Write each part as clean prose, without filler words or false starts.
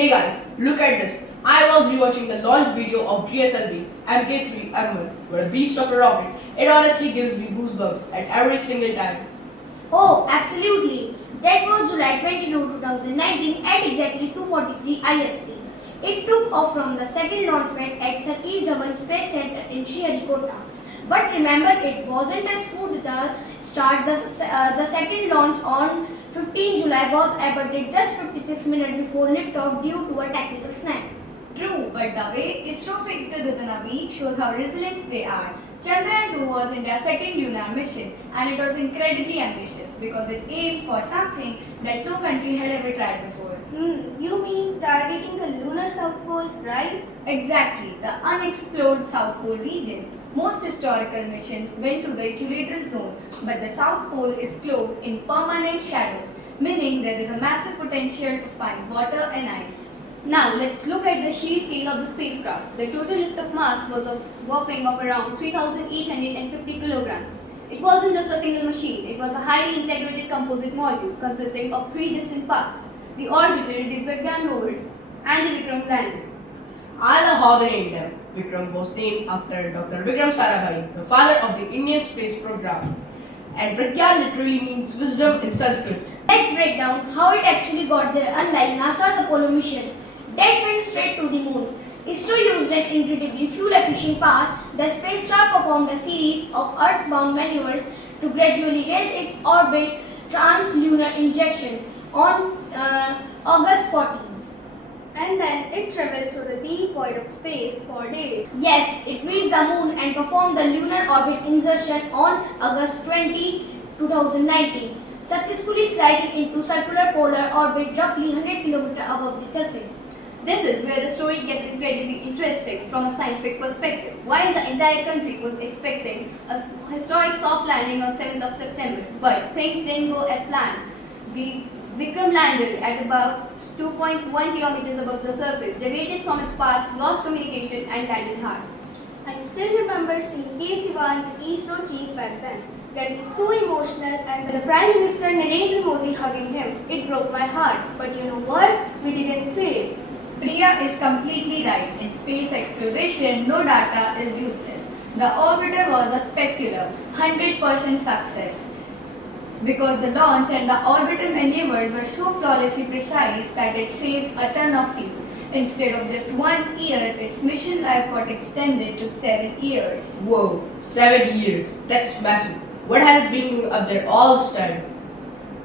Hey guys, look at this. I was rewatching the launch video of GSLV MK3M1, where a beast of a rocket. It honestly gives me goosebumps at every single time. Oh, absolutely. That was July 22, 2019 at exactly 2:43 IST. It took off from the second launch pad at Satish Dhawan Space Center in Sriharikota. But remember, it wasn't a smooth start. The second launch on 15 July was aborted just 56 minutes before liftoff due to a technical snag. True, but the way ISRO fixed it within a week shows how resilient they are. Chandrayaan 2 was India's second lunar mission, and it was incredibly ambitious because it aimed for something that no country had ever tried before. You mean targeting the lunar South Pole, right? Exactly, the unexplored South Pole region. Most historical missions went to the equatorial zone, but the South Pole is cloaked in permanent shadows, meaning there is a massive potential to find water and ice. Now let's look at the sheer scale of the spacecraft. The total lift-off mass was a whopping of around 3,850 kilograms. It wasn't just a single machine, it was a highly integrated composite module consisting of three distinct parts: the orbiter, the Vigyan rover, and the Vikram lander. I love how they named them. Vikram was named after Dr. Vikram Sarabhai, the father of the Indian space program. And Pragyan literally means wisdom in Sanskrit. Let's break down how it actually got there. Unlike NASA's Apollo mission that went straight to the moon, ISRO used an incredibly fuel-efficient path. The spacecraft performed a series of earthbound maneuvers to gradually raise its orbit trans-lunar injection on August 14. And then it traveled through the deep void of space for days. Yes, it reached the moon and performed the lunar orbit insertion on August 20, 2019, successfully sliding into circular polar orbit roughly 100 km above the surface. This is where the story gets incredibly interesting from a scientific perspective. While the entire country was expecting a historic soft landing on 7th of September, but things didn't go as planned. The Vikram lander, at about 2.1 kilometers above the surface, deviated from its path, lost communication, and landed hard. I still remember seeing K. Sivan, the ISRO chief back then, getting so emotional, and the Prime Minister Narendra Modi hugging him. It broke my heart. But you know what? We didn't fail. Priya is completely right. In space exploration, no data is useless. The orbiter was a spectacular 100% success because the launch and the orbiter maneuvers were so flawlessly precise that it saved a ton of fuel. Instead of just 1 year, its mission life got extended to 7 years. Whoa, 7 years. That's massive. What has it been up there all this time?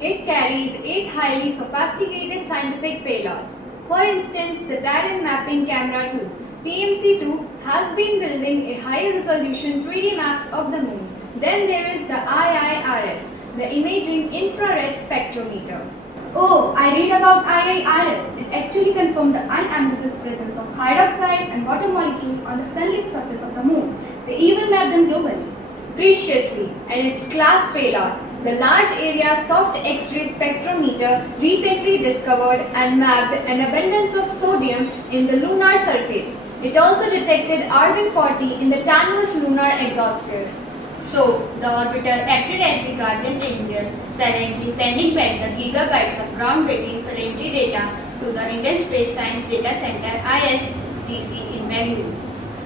It carries 8 highly sophisticated scientific payloads. For instance, the Terrain Mapping Camera 2, TMC-2, has been building a high-resolution 3D maps of the moon. Then there is the IIRS, the Imaging Infrared Spectrometer. Oh, I read about IIRS. It actually confirmed the unambiguous presence of hydroxide and water molecules on the sunlit surface of the moon. They even mapped them globally. Preciously, and its class payload, the Large Area Soft X-ray Spectrometer, recently discovered and mapped an abundance of sodium in the lunar surface. It also detected argon-40 in the tenuous lunar exosphere. So, the orbiter acted as the guardian angel, silently sending back the gigabytes of groundbreaking planetary data to the Indian Space Science Data Center ISDC in Bangalore.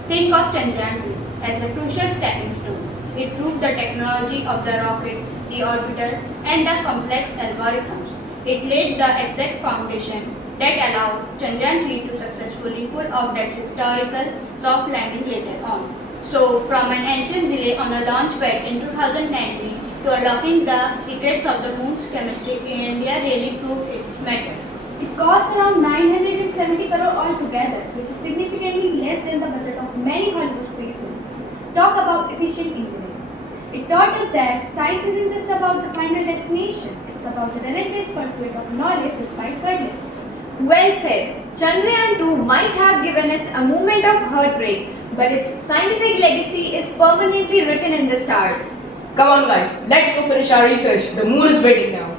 Think of Chandrayaan 2 as the crucial stepping stone. It proved the technology of the rocket, the orbiter, and the complex algorithms. It laid the exact foundation that allowed Chandrayaan 3 to successfully pull off that historical soft landing later on. So, from an ancient delay on a launch pad in 2019 to unlocking the secrets of the moon's chemistry, India really proved its mettle. It costs around 970 crore altogether, which is significantly less than the budget of many Hollywood space movies. Talk about efficient engineering. It taught us that science isn't just about the final destination, it's about the relentless pursuit of knowledge despite hurdles. Well said. Chandrayaan 2 might have given us a moment of heartbreak, but its scientific legacy is permanently written in the stars. Come on guys, let's go finish our research. The moon is waiting now.